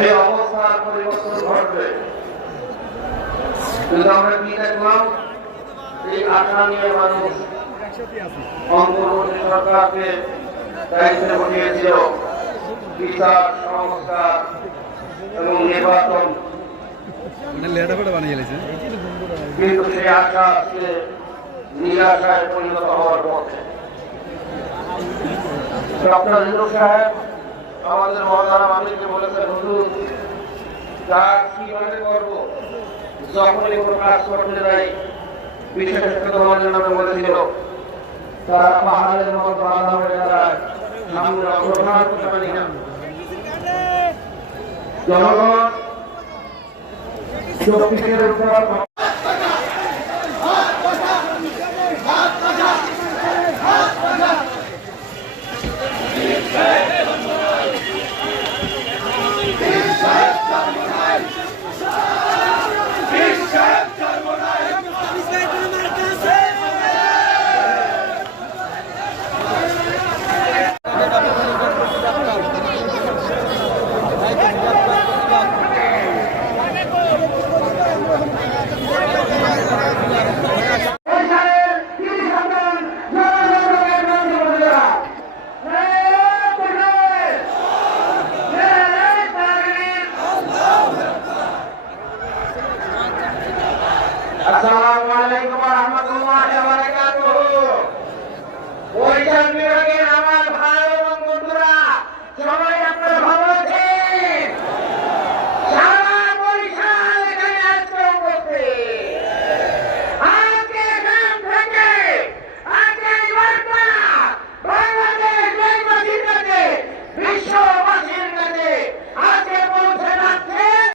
এই অবস্থার পরিবর্তন ঘটবে। কিন্তু আমরা কি দেখলাম, এই আশা নিয়ে মানুষ অন্তর্বর্তী সরকারকে দায়িত্বে বসিয়েছিল বিচার, সংস্কার এবং নির্বাচন, কিন্তু সেই আশা আজকে নিরাশায় পরিণত হওয়ার পথে। ডক্টর ইউনূস সাহেব আমাদের মহল্লার মানুষকে বলেছেন, হুজুর কাজ কিভাবে করবো, যখনই কোনো কাজ করতে যাই বিশেষ করে তোমাদের নামে বলেছিল তারা পাহাড়ের মতো বাধা হয়ে দাঁড়ায়, সামনে অগ্রসর করতে পারি না। জনগণ চব্বিশের উপর আসসালামু আলাইকুম ওয়া রাহমাতুল্লাহি ওয়া বারাকাতুহু।